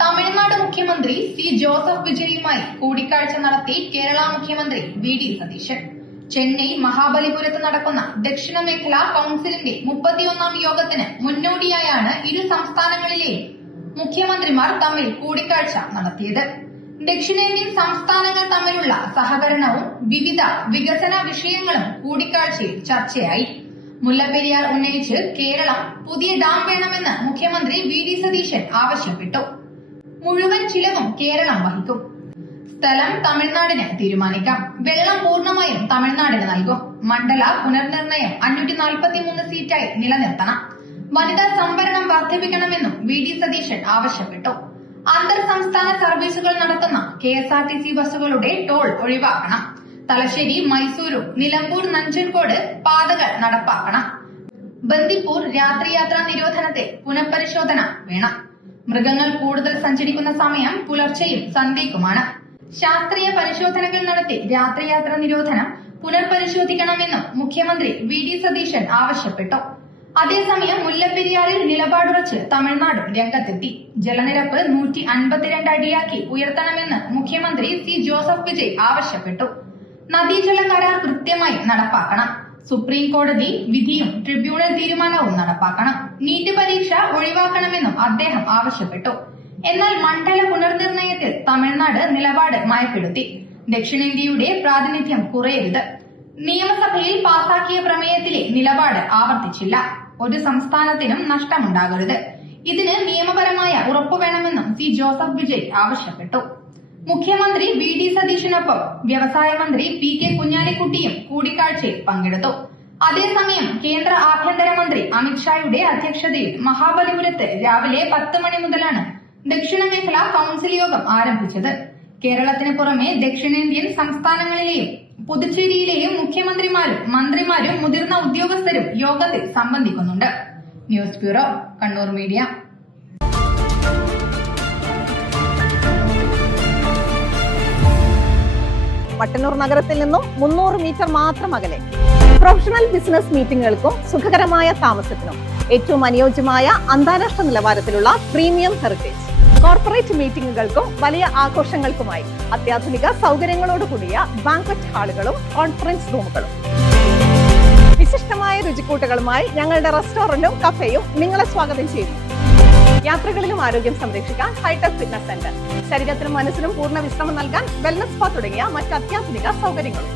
തമിഴ്നാട് മുഖ്യമന്ത്രി C Joseph വിജയുമായി കൂടിക്കാഴ്ച നടത്തി കേരള മുഖ്യമന്ത്രി വി ഡി സതീശൻ. ചെന്നൈ മഹാബലിപുരത്ത് നടക്കുന്ന ദക്ഷിണ മേഖലാ കൌൺസിലിന്റെ 31ാം യോഗത്തിന് മുന്നോടിയായാണ് ഇരു സംസ്ഥാനങ്ങളിലെയും മുഖ്യമന്ത്രിമാർ തമ്മിൽ കൂടിക്കാഴ്ച നടത്തിയത്. ദക്ഷിണേന്ത്യൻ സംസ്ഥാനങ്ങൾ തമ്മിലുള്ള സഹകരണവും വിവിധ വികസന വിഷയങ്ങളും കൂടിക്കാഴ്ചയിൽ ചർച്ചയായി. മുല്ലപ്പെരിയാർ ഉന്നയിച്ച് കേരളം പുതിയ ഡാം വേണമെന്ന് മുഖ്യമന്ത്രി വി ഡി സതീശൻ ആവശ്യപ്പെട്ടു. മുഴുവൻ ചിലവും കേരളം വഹിക്കും. സ്ഥലം തമിഴ്നാടിന് തീരുമാനിക്കാം. വെള്ളം പൂർണ്ണമായും തമിഴ്നാടിന് നൽകും. മണ്ഡല പുനർനിർണയം 543 സീറ്റായി നിലനിർത്തണം. വനിതാ സംവരണം വർദ്ധിപ്പിക്കണമെന്നും വി ഡി സതീശൻ ആവശ്യപ്പെട്ടു. അന്തർ സംസ്ഥാന സർവീസുകൾ നടത്തുന്ന KSRTC ബസ്സുകളുടെ ടോൾ ഒഴിവാക്കണം. തലശ്ശേരി മൈസൂരു നിലമ്പൂർ നഞ്ചൻകോട് പാതകൾ നടപ്പാക്കണം. ബന്ദിപ്പൂർ രാത്രിയാത്രാ നിരോധനത്തെ പുനഃപരിശോധന വേണം. മൃഗങ്ങൾ കൂടുതൽ സഞ്ചരിക്കുന്ന സമയം പുലർച്ചെയും സന്ധ്യയ്ക്കുമാണ്. ശാസ്ത്രീയ പരിശോധനകൾ നടത്തി രാത്രിയാത്രാ നിരോധനം പുനഃപരിശോധിക്കണമെന്നും മുഖ്യമന്ത്രി വി ഡി സതീശൻ ആവശ്യപ്പെട്ടു. അതേസമയം മുല്ലപ്പെരിയാറിൽ നിലപാടുറച്ച് തമിഴ്നാടും രംഗത്തെത്തി. ജലനിരപ്പ് 152 അടിയാക്കി ഉയർത്തണമെന്ന് മുഖ്യമന്ത്രി സി ജോസഫ് വിജയ് ആവശ്യപ്പെട്ടു. നദീജല കരാർ കൃത്യമായി നടപ്പാക്കണം. സുപ്രീം കോടതി വിധിയും ട്രിബ്യൂണൽ തീരുമാനവും നടപ്പാക്കണം. നീറ്റ് പരീക്ഷ ഒഴിവാക്കണമെന്നും അദ്ദേഹം ആവശ്യപ്പെട്ടു. എന്നാൽ മണ്ഡല പുനർനിർണയത്തിൽ തമിഴ്നാട് നിലപാട് മയപ്പെടുത്തി. ദക്ഷിണേന്ത്യയുടെ പ്രാതിനിധ്യം കുറയരുത്. നിയമസഭയിൽ പാസാക്കിയ പ്രമേയത്തിലെ നിലപാട് ആവർത്തിച്ചില്ല. ഒരു സംസ്ഥാനത്തിനും നഷ്ടമുണ്ടാകരുത്. ഇതിന് നിയമപരമായ ഉറപ്പു വേണമെന്നും സി ജോസഫ് വിജയ് ആവശ്യപ്പെട്ടു. മുഖ്യമന്ത്രി വി ഡി സതീശനൊപ്പം വ്യവസായ മന്ത്രി PK കുഞ്ഞാലിക്കുട്ടിയും കൂടിക്കാഴ്ചയിൽ പങ്കെടുത്തു. അതേസമയം കേന്ദ്ര ആഭ്യന്തരമന്ത്രി അമിത്ഷായുടെ അധ്യക്ഷതയിൽ മഹാബലിപുരത്ത് രാവിലെ 10 മണി മുതലാണ് ദക്ഷിണ മേഖലാ കൌൺസിൽ യോഗം ആരംഭിച്ചത്. കേരളത്തിന് പുറമെ ദക്ഷിണേന്ത്യൻ സംസ്ഥാനങ്ങളിലെയും പുതുച്ചേരിയിലെയും മുഖ്യമന്ത്രിമാരും മന്ത്രിമാരും മുതിർന്ന ഉദ്യോഗസ്ഥരും യോഗത്തിൽ സംബന്ധിക്കുന്നുണ്ട്. News bureau, Kannur media. Mattannur നഗരത്തിൽ നിന്നും 300 മീറ്റർ മാത്രം അകലെ. പ്രൊഫഷണൽ ബിസിനസ് മീറ്റിംഗുകൾക്കും സുഖകരമായ താമസത്തിനും ഏറ്റവും അനുയോജ്യമായ അന്താരാഷ്ട്ര നിലവാരത്തിലുള്ള പ്രീമിയം ഹെറിറ്റേജ്. കോർപ്പറേറ്റ് മീറ്റിംഗുകൾക്കും വലിയ ആഘോഷങ്ങൾക്കുമായി അത്യാധുനിക സൗകര്യങ്ങളോട് കൂടിയ ബാങ്ക്വറ്റ് ഹാളുകളും കോൺഫറൻസ് റൂമുകളും. വിശിഷ്ടമായ രുചിക്കൂട്ടുകളുമായി ഞങ്ങളുടെ റെസ്റ്റോറന്റും കഫേയും നിങ്ങളെ സ്വാഗതം ചെയ്യുന്നു. യാത്രകളിലും ആരോഗ്യം സംരക്ഷിക്കാൻ ഹൈടെക് ഫിറ്റ്നസ് സെന്റർ, ശരീരത്തിനും മനസ്സിനും പൂർണ്ണ വിശ്രമം നൽകാൻ വെൽനസ് സ്പാ തുടങ്ങിയ മറ്റ് അത്യാധുനിക സൗകര്യങ്ങളും.